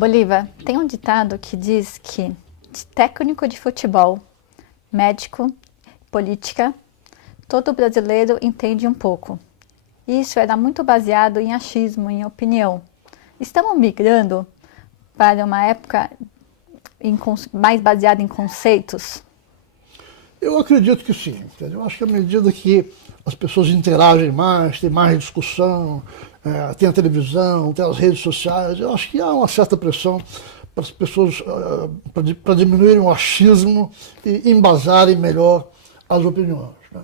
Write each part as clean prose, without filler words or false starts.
Bolívar, tem um ditado que diz que de técnico de futebol, médico, política, todo brasileiro entende um pouco. Isso era muito baseado em achismo, em opinião. Estamos migrando para uma época mais baseada em conceitos? Eu acredito que sim. Eu acho que à medida que as pessoas interagem mais, tem mais discussão, tem a televisão, tem as redes sociais, eu acho que há uma certa pressão para as pessoas, para diminuírem o achismo e embasarem melhor as opiniões. Né?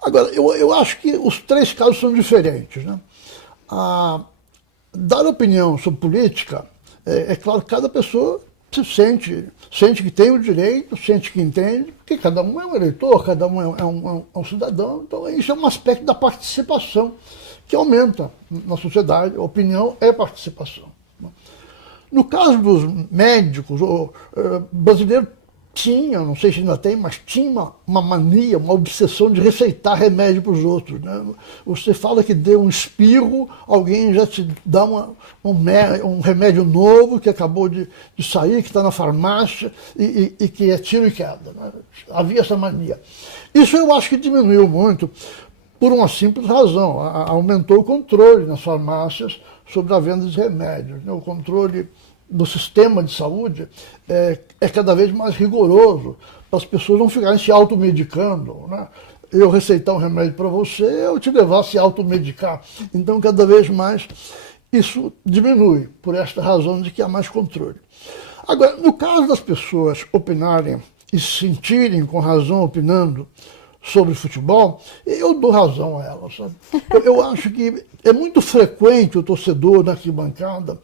Agora, eu acho que os três casos são diferentes. Né? Dar opinião sobre política, é claro que cada pessoa se sente que tem o direito, sente que entende, porque cada um é um eleitor, cada um é um cidadão, então isso é um aspecto da participação que aumenta na sociedade. A opinião é participação. No caso dos médicos, o brasileiro tinha, não sei se ainda tem, mas tinha uma mania, uma obsessão de receitar remédio para os outros. Né? Você fala que deu um espirro, alguém já te dá um remédio novo que acabou de sair, que está na farmácia e que é tiro e queda. Né? Havia essa mania. Isso eu acho que diminuiu muito por uma simples razão. Aumentou o controle nas farmácias sobre a venda de remédios. Né? O controle do sistema de saúde é cada vez mais rigoroso, para as pessoas não ficarem se automedicando. Né? Eu receitar um remédio para você, eu te levar a se automedicar. Então, cada vez mais, isso diminui, por esta razão de que há mais controle. Agora, no caso das pessoas opinarem e se sentirem com razão opinando sobre futebol, eu dou razão a elas. Sabe? Eu acho que é muito frequente o torcedor na arquibancada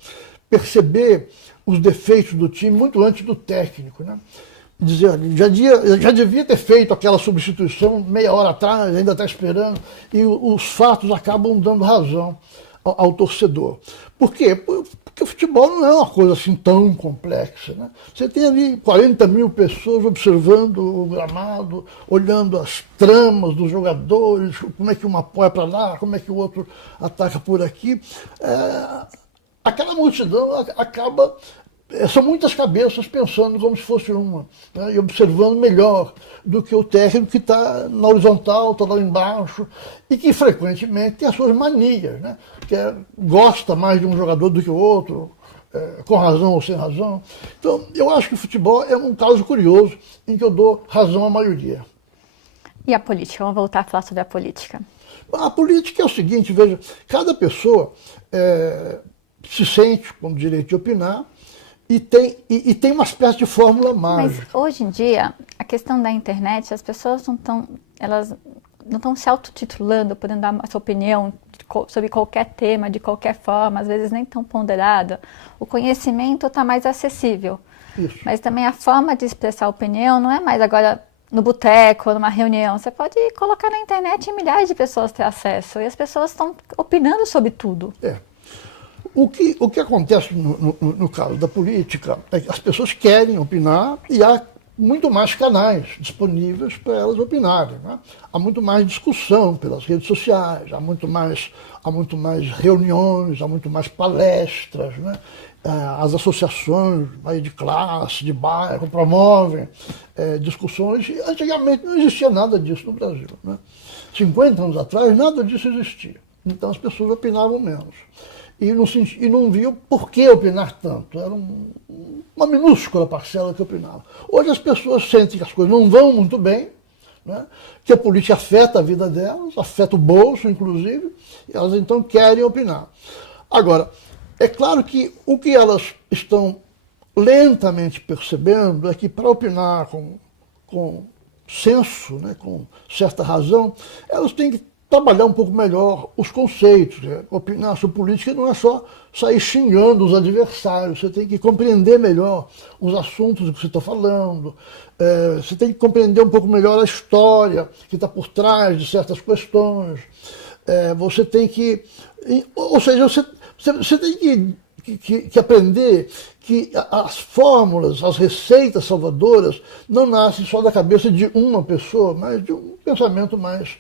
perceber os defeitos do time muito antes do técnico. Né? Dizer, já devia ter feito aquela substituição meia hora atrás, ainda está esperando, e os fatos acabam dando razão ao torcedor. Por quê? Porque o futebol não é uma coisa assim tão complexa. Né? Você tem ali 40 mil pessoas observando o gramado, olhando as tramas dos jogadores, como é que um apoia para lá, como é que o outro ataca por aqui. Aquela multidão acaba... São muitas cabeças pensando como se fosse uma, né, e observando melhor do que o técnico que está na horizontal, está lá embaixo, e que frequentemente tem as suas manias, né, que gosta mais de um jogador do que o outro, com razão ou sem razão. Então, eu acho que o futebol é um caso curioso em que eu dou razão à maioria. E a política? Vamos voltar a falar sobre a política. A política é o seguinte, veja, cada pessoa se sente com o direito de opinar, e tem uma espécie de fórmula mágica. Mas hoje em dia, a questão da internet, as pessoas não estão se autotitulando, podendo dar a sua opinião sobre qualquer tema, de qualquer forma, às vezes nem tão ponderado. O conhecimento está mais acessível. Isso. Mas também a forma de expressar opinião não é mais agora no boteco, numa reunião. Você pode colocar na internet e milhares de pessoas ter acesso. E as pessoas estão opinando sobre tudo. O que acontece no caso da política é que as pessoas querem opinar e há muito mais canais disponíveis para elas opinarem. Né? Há muito mais discussão pelas redes sociais, há muito mais reuniões, há muito mais palestras. Né? As associações de classe, de bairro, promovem discussões. Antigamente não existia nada disso no Brasil. Né? 50 anos atrás nada disso existia. Então as pessoas opinavam menos. E não viam por que opinar tanto. Era uma minúscula parcela que opinava. Hoje as pessoas sentem que as coisas não vão muito bem, né? Que a política afeta a vida delas, afeta o bolso, inclusive, e elas então querem opinar. Agora, é claro que o que elas estão lentamente percebendo é que para opinar com senso, né, com certa razão, elas têm que trabalhar um pouco melhor os conceitos. Né? Opinar sobre política não é só sair xingando os adversários, você tem que compreender melhor os assuntos que você está falando, você tem que compreender um pouco melhor a história que está por trás de certas questões, você tem que... Ou seja, você tem que aprender que as fórmulas, as receitas salvadoras não nascem só da cabeça de uma pessoa, mas de um pensamento mais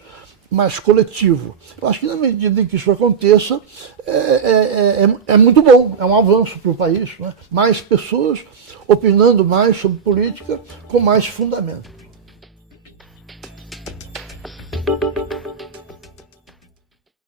mais coletivo. Eu acho que na medida em que isso aconteça, é muito bom, é um avanço para o país, né? Mais pessoas opinando mais sobre política com mais fundamento.